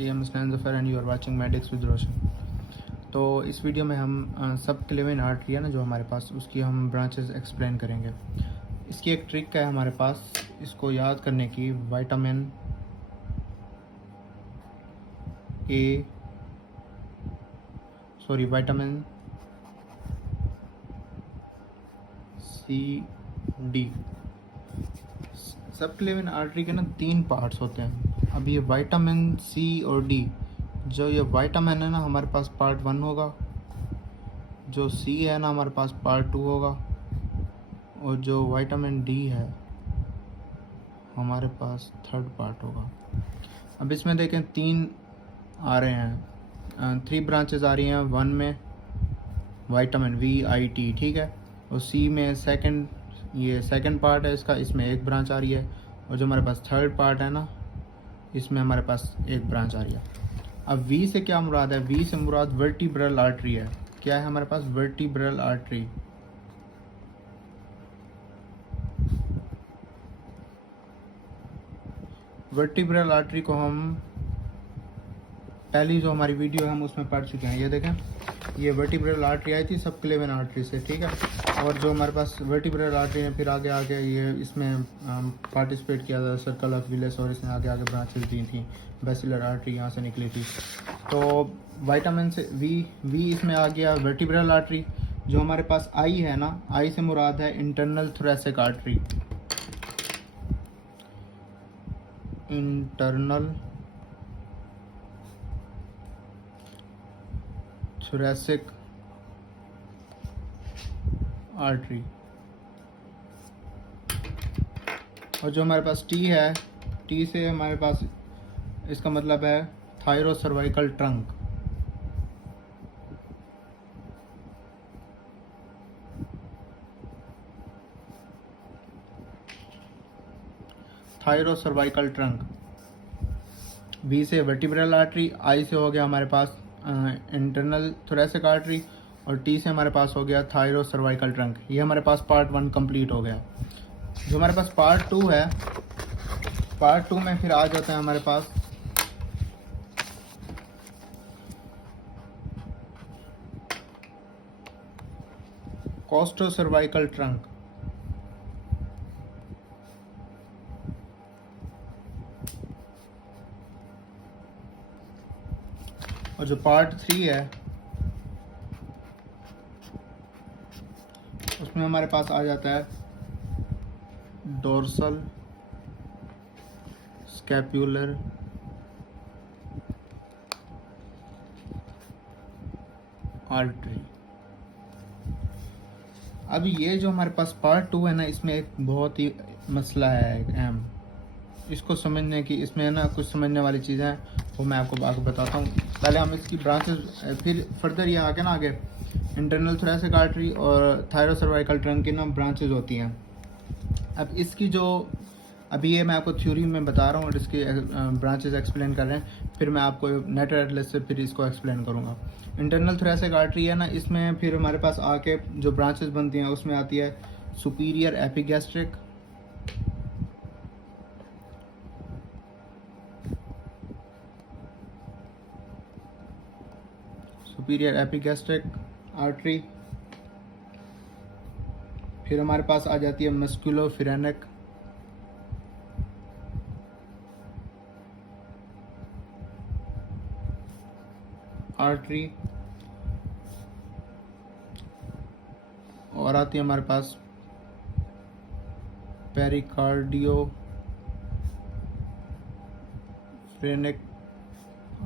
I am Stan Zafar and you are watching medics with Roshan. तो इस video में हम सब क्लेविन आर्टरी है ना जो हमारे पास, उसकी हम ब्रांचेस एक्सप्लेन करेंगे। इसकी एक ट्रिक है हमारे पास इसको याद करने की। Vitamin C D. Subclavian artery के ना 3 पार्ट्स होते हैं। अब ये विटामिन सी और डी, जो ये विटामिन है ना हमारे पास पार्ट 1 होगा, जो सी है ना हमारे पास पार्ट 2 होगा, और जो विटामिन डी है हमारे पास 3rd पार्ट होगा। अब इसमें देखें 3 आ रहे हैं, 3 ब्रांचेस आ रही हैं। 1 में विटामिन VIT, ठीक है, और सी में ये सेकंड पार्ट है इसका, इसमें 1 ब्रांच आ रही है, और जो हमारे पास 3rd पार्ट है ना इसमें हमारे पास 1 ब्रांच आ रही है। अब वी से क्या मुराद है? वी से मुराद वर्टिब्रल आर्टरी है। क्या है हमारे पास? Vertebral artery. वर्टिब्रल आर्टरी को हम पहली जो हमारी वीडियो है हम उसमें पढ़ चुके हैं। ये देखें, ये वर्टिब्रल आर्टरी आई थी सब क्लेविन आर्टरी से, ठीक है। और जो हमारे पास वर्टिब्रल आर्टरी ने फिर आगे ये इसमें पार्टिसिपेट किया था, सर्कल ऑफ विलेस, और इसने आगे ब्रांचेस दी थी। बेसिलर आर्टरी यहाँ से निकली थी। तो विटामिन से वी इसमें आ गया वर्टिब्रल आर्टरी। जो हमारे पास आई है ना, आई से मुराद है internal thoracic artery. Internal thoracic artery. और जो हमारे पास टी है, टी से हमारे पास इसका मतलब है थायरोसर्वाइकल ट्रंक। थायरोसर्वाइकल ट्रंक। बी से वर्टिब्रल आर्टरी, आई से हो गया हमारे पास इंटरनल थोरेसिक आर्टरी, और टी से हमारे पास हो गया थायरोसर्वाइकल ट्रंक। ये हमारे पास पार्ट 1 कंप्लीट हो गया। जो हमारे पास पार्ट 2 है, पार्ट 2 में फिर आ जाता है हमारे पास कोस्टोसर्वाइकल ट्रंक। और जो पार्ट 3 है उसमें हमारे पास आ जाता है डोर्सल स्कैपुलर आर्टरी। अब ये जो हमारे पास पार्ट 2 है ना, इसमें एक बहुत ही मसला है, एक अहम, इसको समझने की, इसमें ना कुछ समझने वाली चीज़ें हैं, वो मैं आपको आगे बताता हूँ। पहले हम इसकी ब्रांचेस, फिर फर्दर ये आगे ना आगे इंटरनल थोरेसिक आर्टरी और थायरोसर्वाइकल ट्रंक की ना ब्रांचेस होती हैं। अब इसकी जो अभी ये मैं आपको थ्योरी में बता रहा हूँ और इसकी ब्रांचेस एक्सप्लेन कर रहे हैं, फिर मैं आपको नेट एटलस से फिर इसको एक्सप्लेन करूँगा। इंटरनल थोरेसिक आर्टरी है ना, इसमें फिर हमारे पास आके जो ब्रांचेस बनती हैं उसमें आती है superior epigastric, superior epigastric artery. फिर हमारे पास आ जाती है मस्कुलोफिरेनिक आर्टरी, और आती है हमारे पास pericardiophrenic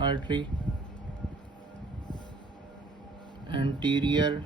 artery, anterior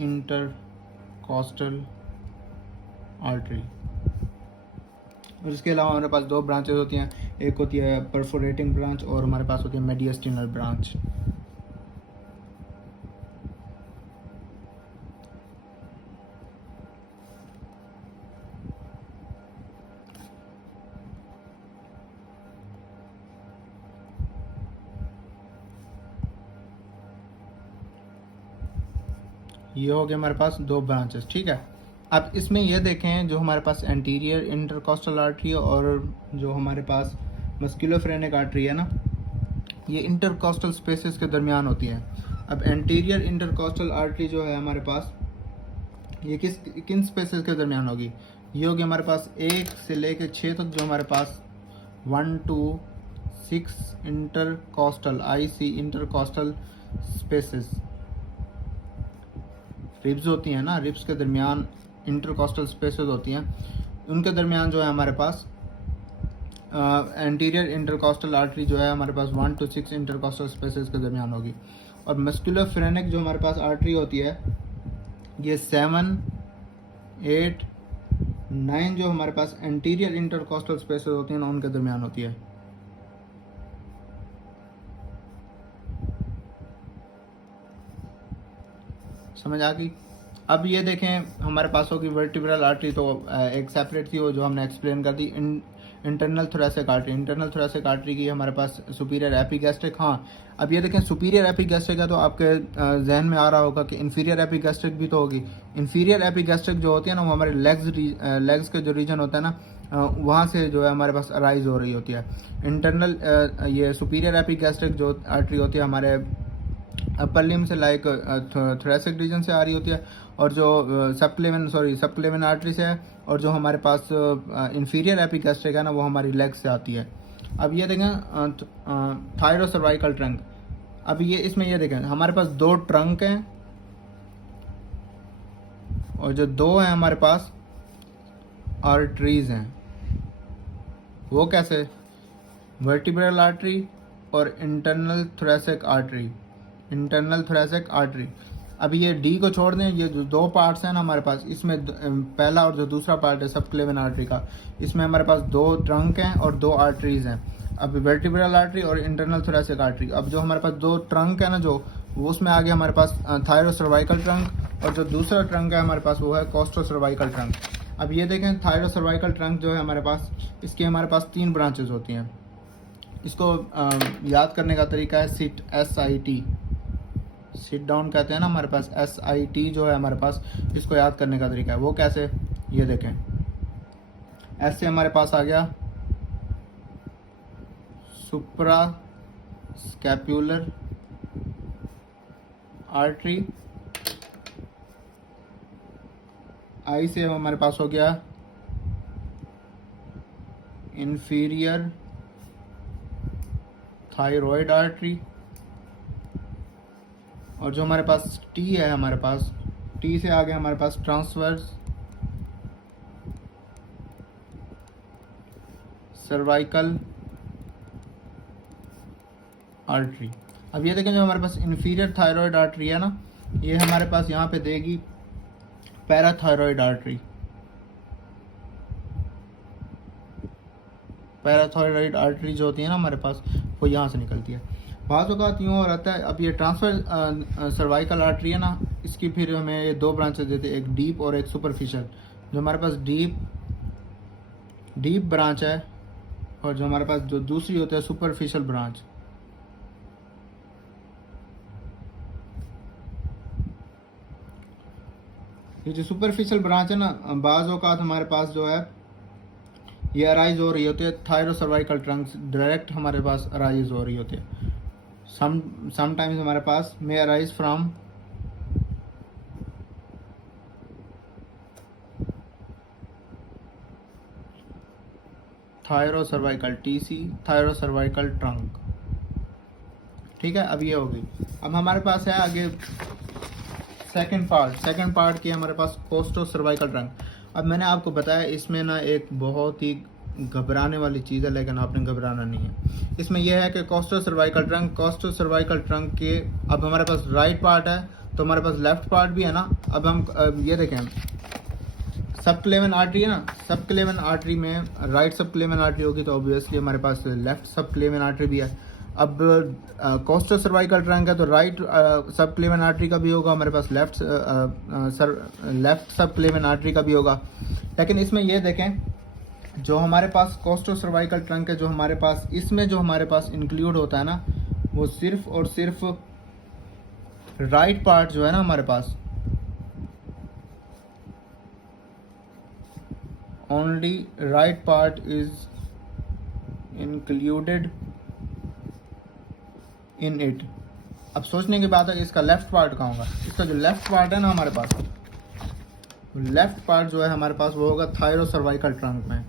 intercostal artery. और इसके अलावा हमारे पास 2 ब्रांचेस होती हैं, एक होती है परफोरेटिंग ब्रांच और हमारे पास होती है मेडियस्टिनल ब्रांच। ये हो गया हमारे पास 2 ब्रांचेस, ठीक है। अब इसमें यह देखें, जो हमारे पास एंटीरियर इंटरकॉस्टल आर्टरी और जो हमारे पास मस्कुलोफ्रेनिक आर्टरी है ना, ये इंटरकॉस्टल स्पेसेस के दरमियान होती है। अब एंटीरियर इंटरकॉस्टल आर्टरी जो है हमारे पास, ये किन स्पेसेस के दरमियान होगी? ये होगी हमारे पास 1 से लेकर 6 तक, जो हमारे पास 1 to 6 intercostal IC intercostal spaces ribs होती हैं ना, रिब्स के दरमियान इंटरकॉस्टल स्पेसेस होती हैं, उनके दरमियान जो है हमारे पास एंटीरियर इंटरकॉस्टल आर्टरी जो है हमारे पास 1 to 6 इंटरकॉस्टल स्पेसेस के दरमियान होगी। और मस्कुलोफ्रेनिक जो हमारे पास आर्टरी होती है, ये 7, 8, 9 जो हमारे पास एंटीरियर इंटरकॉस्टल स्पेसेस होती हैं ना, उनके दरमियान होती है। समझ आ गई? अब ये देखें, हमारे पास होगी वर्टिब्रल आर्टरी, तो एक सेपरेट थी वो जो हमने एक्सप्लेन कर दी। Internal thoracic artery, internal thoracic artery की हमारे पास सुपीरियर एपिगैस्ट्रिक। हाँ, अब ये देखें सुपीरियर एपिगैस्ट्रिक है, तो आपके जहन में आ रहा होगा कि इन्फीरियर एपिगैस्ट्रिक भी तो होगी। इन्फीरियर एपिगैस्ट्रिक जो होती है ना, वो हमारे लेग्स के जो रीजन होता है ना, वहाँ से जो है हमारे पास अराइज हो रही होती है। इंटरनल ये सुपीरियर एपिगैस्ट्रिक जो आर्टरी होती है हमारे अपर लिम्ब से लाइक थोरेसिक रीजन से आ रही होती है, और जो सबक्लेविन आर्टरी से है, और जो हमारे पास इंफीरियर एपिगैस्ट्रिक है ना, वो हमारी लेग से आती है। अब ये देखें थायरोसर्वाइकल ट्रंक। अब ये इसमें ये देखें, हमारे पास 2 ट्रंक हैं, और जो 2 हैं हमारे पास आर्टरीज हैं। वो कैसे? वर्टिब्रल आर्टरी और internal thoracic artery, internal thoracic artery. अभी ये डी को छोड़ दें, ये जो 2 पार्ट्स हैं ना हमारे पास, इसमें पहला और जो दूसरा पार्ट है सबक्लेविन आर्टरी का, इसमें हमारे पास 2 ट्रंक हैं और 2 आर्टरीज हैं। अब वर्टिब्रल आर्टरी और इंटरनल थोरेसिक आर्टरी। अब जो हमारे पास 2 ट्रंक है ना, जो वो उसमें आगे हमारे पास थायरोसर्वाइकल ट्रंक, और जो दूसरा ट्रंक है हमारे पास वो है कोस्टोसर्वाइकल ट्रंक। अब ये देखें, थायरोसर्वाइकल ट्रंक जो है हमारे पास, इसकी हमारे पास 3 ब्रांचेज होती हैं। इसको याद करने का तरीका है सिट, SIT, सिट डाउन कहते हैं ना हमारे पास, SIT जो है हमारे पास, इसको याद करने का तरीका है। वो कैसे? ये देखें, ऐसे हमारे पास आ गया सुप्रा स्कैपुलर आर्टरी, आई से हमारे पास हो गया इंफीरियर थायराइड आर्टरी, और जो हमारे पास टी है, हमारे पास टी से आगे हमारे पास ट्रांसवर्स सर्वाइकल आर्टरी। अब ये देखें, जो हमारे पास इंफीरियर थायराइड आर्टरी है ना, ये हमारे पास यहाँ पे देगी पैराथायराइड आर्टरी। पैराथायराइड आर्टरी जो होती है ना हमारे पास, वो यहाँ से निकलती है। बाज़ औक़ात यूँ हो रहता है। अब ये ट्रांसफर सर्वाइकल आर्टरी है ना, इसकी फिर हमें ये 2 ब्रांचेस देते हैं, एक डीप और एक सुपरफिशियल। जो हमारे पास डीप ब्रांच है, और जो हमारे पास जो दूसरी होती है सुपरफिशियल ब्रांच। ये जो सुपरफिशियल ब्रांच है ना, बाज़ औक़ात हमारे पास जो है ये अराइज हो रही होती है थायरोसर्वाइकल ट्रंक, डायरेक्ट हमारे पास अराइज हो रही होती है। समटाइम्स हमारे पास may arise from thyrocervical TC, thyrocervical trunk. ठीक है, अब ये हो गई। अब हमारे पास है आगे सेकंड पार्ट की हमारे पास कोस्टोसर्वाइकल ट्रंक। अब मैंने आपको बताया, इसमें ना एक बहुत ही घबराने वाली चीज़ है, लेकिन आपने घबराना नहीं है। इसमें यह है कि कोस्टोसर्वाइकल ट्रंक के अब हमारे पास राइट पार्ट है, तो हमारे पास लेफ्ट पार्ट भी है ना। अब ये देखें, सबक्लेविन आर्टरी है ना, सबक्लेविन आर्टरी में राइट सबक्लेविन आर्टरी होगी, तो ऑब्वियसली हमारे पास लेफ्ट सबक्लेविन आर्टरी भी है। अब कोस्टोसर्वाइकल ट्रंक है, तो राइट सबक्लेविन आर्टरी का भी होगा हमारे पास, लेफ्ट सबक्लेविन आर्टरी का भी होगा। लेकिन इसमें यह देखें, जो हमारे पास कोस्टोसर्वाइकल ट्रंक है, जो हमारे पास इसमें जो हमारे पास इंक्लूड होता है ना, वो सिर्फ और सिर्फ राइट पार्ट जो है ना हमारे पास, only right part is included in it। अब सोचने की बात है कि इसका लेफ्ट पार्ट कहाँ होगा। इसका जो लेफ्ट पार्ट है ना हमारे पास, लेफ्ट पार्ट जो है हमारे पास वो होगा थायरोसर्वाइकल ट्रंक में।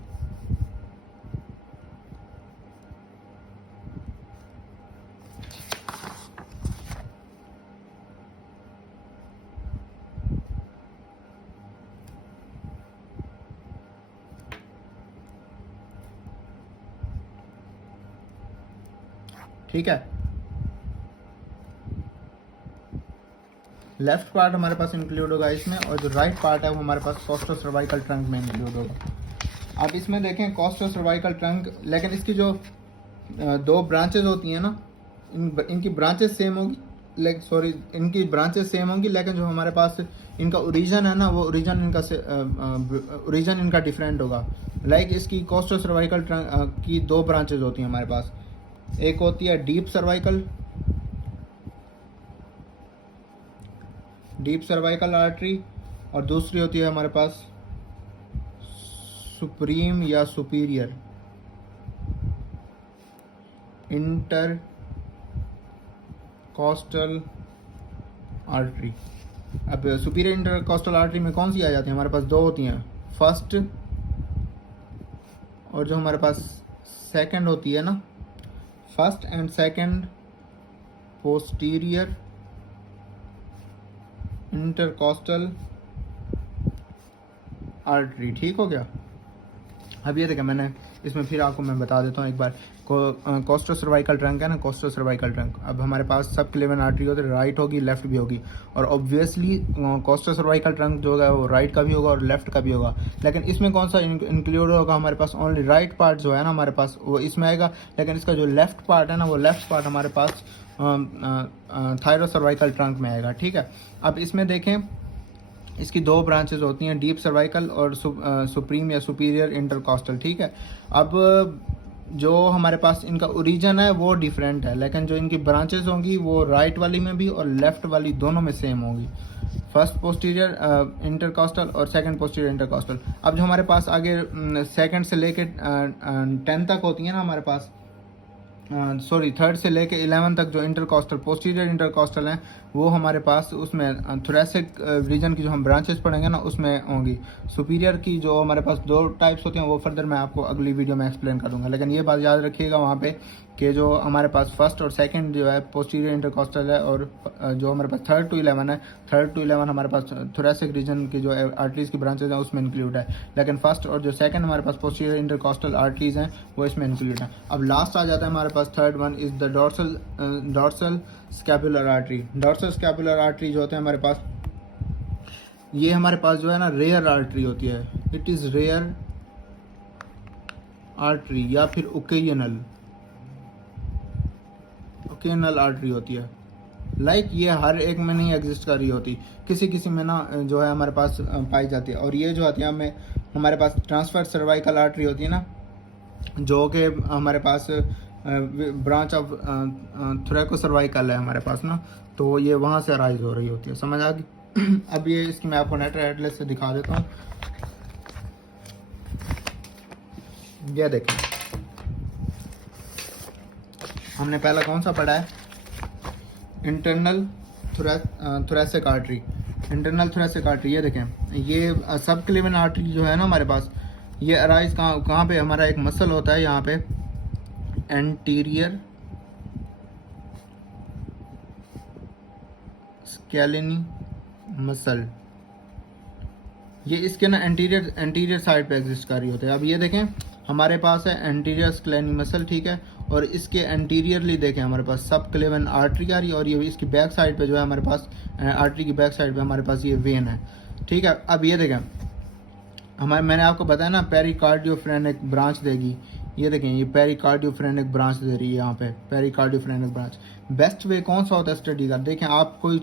ठीक है, लेफ्ट पार्ट हमारे पास इंक्लूड होगा इसमें, और जो राइट पार्ट है वो हमारे पास कोस्टोसर्वाइकल ट्रंक में इंक्लूड होगा। अब इसमें देखें कोस्टोसर्वाइकल ट्रंक, लेकिन इसकी जो दो ब्रांचेज होती हैं ना, इनकी ब्रांचेस सेम होगी, इनकी ब्रांचेस सेम होंगी, लेकिन जो हमारे पास इनका ओरिजिन है ना, वो ओरिजिन इनका डिफरेंट होगा। इसकी कोस्टोसर्वाइकल ट्रंक की दो ब्रांचेज होती हैं हमारे पास। एक होती है डीप सर्वाइकल आर्टरी, और दूसरी होती है हमारे पास सुप्रीम या सुपीरियर इंटरकॉस्टल आर्टरी। अब सुपीरियर इंटरकॉस्टल आर्टरी में कौन सी आ जाती है, हमारे पास दो होती हैं, फर्स्ट और जो हमारे पास सेकंड होती है ना, first and second posterior intercostal artery. ठीक हो गया। अब ये देखा मैंने इसमें, फिर आपको मैं बता देता हूँ एक बार। कोस्टोसर्वाइकल ट्रंक है ना, कोस्टोसर्वाइकल ट्रंक, अब हमारे पास सब क्लेवन आर्टरी होती है, राइट होगी लेफ्ट भी होगी, और ऑब्वियसली कोस्टोसर्वाइकल ट्रंक जो होगा वो राइट का भी होगा और लेफ्ट का भी होगा। लेकिन इसमें कौन सा इंक्लूड होगा, हमारे पास ओनली राइट पार्ट जो है ना हमारे पास वो इसमें आएगा, लेकिन इसका जो लेफ्ट पार्ट है ना, वो लेफ्ट पार्ट हमारे पास थायरोसर्वाइकल ट्रंक में आएगा। ठीक है, अब इसमें देखें इसकी दो ब्रांचेस होती हैं, डीप सर्वाइकल और सुप्रीम या सुपीरियर इंटरकॉस्टल। ठीक है, अब जो हमारे पास इनका ओरिजिन है वो डिफरेंट है, लेकिन जो इनकी ब्रांचेस होंगी वो राइट वाली में भी और लेफ्ट वाली दोनों में सेम होगी। फर्स्ट पोस्टीरियर इंटरकॉस्टल और सेकंड पोस्टीरियर इंटरकॉस्टल। अब जो हमारे पास आगे सेकंड से लेके 10 तक होती है ना हमारे पास, थर्ड से लेके 11 तक जो इंटरकॉस्टल पोस्टीरियर इंटरकॉस्टल हैं, वो हमारे पास उसमें थोरेसिक रीजन की जो हम ब्रांचेस पढ़ेंगे ना उसमें होंगी। सुपीरियर की जो हमारे पास दो टाइप्स होते हैं वो फर्दर मैं आपको अगली वीडियो में एक्सप्लेन करूँगा, लेकिन ये बात याद रखिएगा वहाँ पे कि जो हमारे पास फर्स्ट और सेकंड जो है पोस्टीरियर इंटरकॉस्टल है, और जो हमारे पास 3rd to 11 है, 3rd to 11 हमारे पास थोरेसिक रीजन की जो आर्टरीज की ब्रांचेज हैं उसमें इंक्लूड है, लेकिन फर्स्ट और जो सेकंड हमारे पास पोस्टीरियर इंटरकॉस्टल आर्टरीज हैं वो इसमें इंक्लूड है। अब लास्ट आ जाता है हमारे पास third one is the dorsal scapular artery. Dorsal scapular artery जो होते हैं हमारे पास, ये हमारे पास जो है ना रेयर आर्टरी होती है, इट इज़ रेयर आर्टरी या फिर ओकेजनल आर्टरी होती है। ये हर एक में नहीं एग्जिस्ट कर रही होती, किसी किसी में ना जो है हमारे पास पाई जाती है। और ये जो होती है हमारे पास ट्रांसफर सर्वाइकल आर्टरी होती है ना, जो कि हमारे पास ब्रांच ऑफ थोरैकोसर्वाइकल है हमारे पास ना, तो ये वहाँ से अराइज हो रही होती है। समझ आ गई। अब ये इसकी मैं आपको नेट एटलस से दिखा देता हूँ। ये देखें, हमने पहला कौन सा पढ़ा है, internal thoracic artery. Internal thoracic artery, ये देखें, ये सब क्लेवन आर्टरी जो है ना हमारे पास, ये अराइज कहाँ पे, हमारा एक मसल होता है यहाँ पे एंटीरियर स्केलेनी मसल, ये इसके ना एंटीरियर साइड पे एग्जिस्ट कर रही होते हैं। अब ये देखें हमारे पास है एंटीरियर स्केलेनी मसल, ठीक है, और इसके एंटीरियरली देखें हमारे पास सब क्लेवन आर्टरी आ रही है, और ये इसकी बैक साइड पे जो है हमारे पास आर्टरी की बैक साइड पे हमारे पास ये वेन है। ठीक है, अब ये देखें मैंने आपको बताया ना पेरिकार्डियोफ्रेनिक ब्रांच देगी, ये देखें ये पेरिकार्डियोफ्रेनिक ब्रांच दे रही है यहाँ पे, पेरिकार्डियोफ्रेनिक ब्रांच। बेस्ट वे कौन सा होता है स्टडी का, देखें आप कोई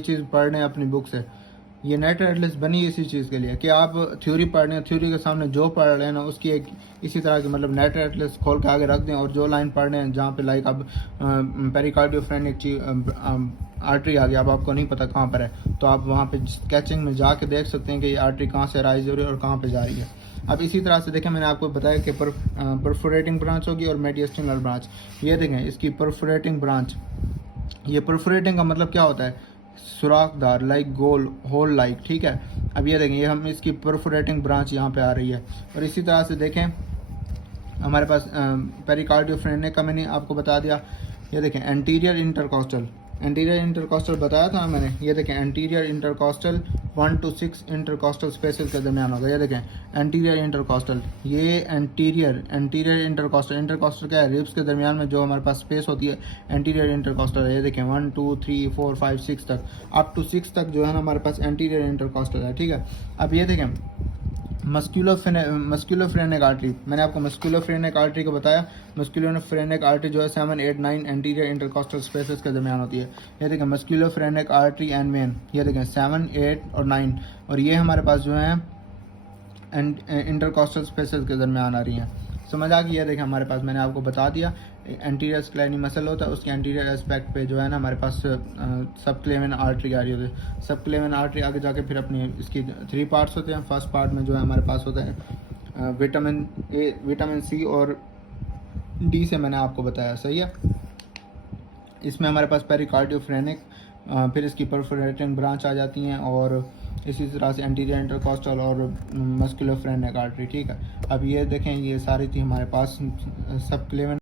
चीज़ पढ़ रहे हैं अपनी बुक से, ये नेट एटलस बनी इसी चीज़ के लिए कि आप थ्योरी पढ़ रहे हैं, थ्योरी के सामने जो पढ़ रहे हैं ना उसकी एक इसी तरह की मतलब नेट एटलस खोल के आगे रख दें, और जो लाइन पढ़ रहे हैं जहाँ पे आप पेरिकार्डियोफ्रेनिक आर्टरी आ गया, अब आपको नहीं पता कहाँ पर है, तो आप वहाँ पे स्केचिंग में जाके देख सकते हैं कि ये आर्टरी कहाँ से राइज हो रही है और कहाँ पे जा रही है। अब इसी तरह से देखें, मैंने आपको बताया कि परफोरेटिंग ब्रांच होगी और मेडिस्टिनल ब्रांच। ये देखें इसकी परफोरेटिंग ब्रांच, ये परफोरेटिंग का मतलब क्या होता है, सुराखदार, लाइक गोल होल लाइक, ठीक है। अब ये देखें, ये हम इसकी परफोरेटिंग ब्रांच यहाँ पे आ रही है। और इसी तरह से देखें हमारे पास पेरिकार्डियोफ्रेनिक का मैंने आपको बता दिया। ये देखें एंटीरियर इंटरकॉस्टल, एंटीरियर इंटरकॉस्टल बताया था ना मैंने। ये देखें anterior intercostal 1 to 6 intercostal spaces के दरमियान होगा। ये देखें एंटीरियर इंटरकॉस्टल, ये एंटीरियर इंटरकॉस्टल क्या है, रिब्स के दरमियान में जो हमारे पास स्पेस होती है, एंटीरियर इंटरकॉस्टल है। ये देखें 1 2 3 4 5 6 तक, अप टू 6 तक जो है ना हमारे पास एंटीरियर इंटरकॉस्टल है, ठीक है। अब ये देखें मस्कुलोफ्रेनिक आर्टरी, मैंने आपको मस्कुलोफ्रेनिक आर्टरी को बताया। मस्कुलोफ्रेनिक आर्टरी जो है 7 8 9 एंटीरियर इंटरकॉस्टल स्पेसेस के दरमियान होती है। ये देखें मस्कुलोफ्रेनिक आर्टरी एंड वेन, ये देखें 7 8 और 9, और ये हमारे पास जो है इंटरकॉस्टल स्पेसेस के दरमियान आ रही हैं। समझ आ गई। ये देखें हमारे पास मैंने आपको बता दिया, एंटीरियर स्क्लेरनी मसल होता है, उसके एंटीरियर एस्पेक्ट पे जो है ना हमारे पास सबक्लेविन आर्टरी आ रही होती है। सबक्लेविन आर्टरी आगे जाके फिर अपनी इसकी 3 पार्ट्स होते हैं। फर्स्ट पार्ट में जो है हमारे पास होता है विटामिन ए, विटामिन सी और डी से मैंने आपको बताया, सही है। इसमें हमारे पास पेरिकार्डियोफ्रेनिक, फिर इसकी परफोरेटिंग ब्रांच आ जाती हैं, और इसी तरह से एंटीरियर इंटरकॉस्टल और मस्कुलोफ्रेनिक आर्टरी, ठीक है। अब ये देखें, ये सारी थी हमारे पास सबक्लेविन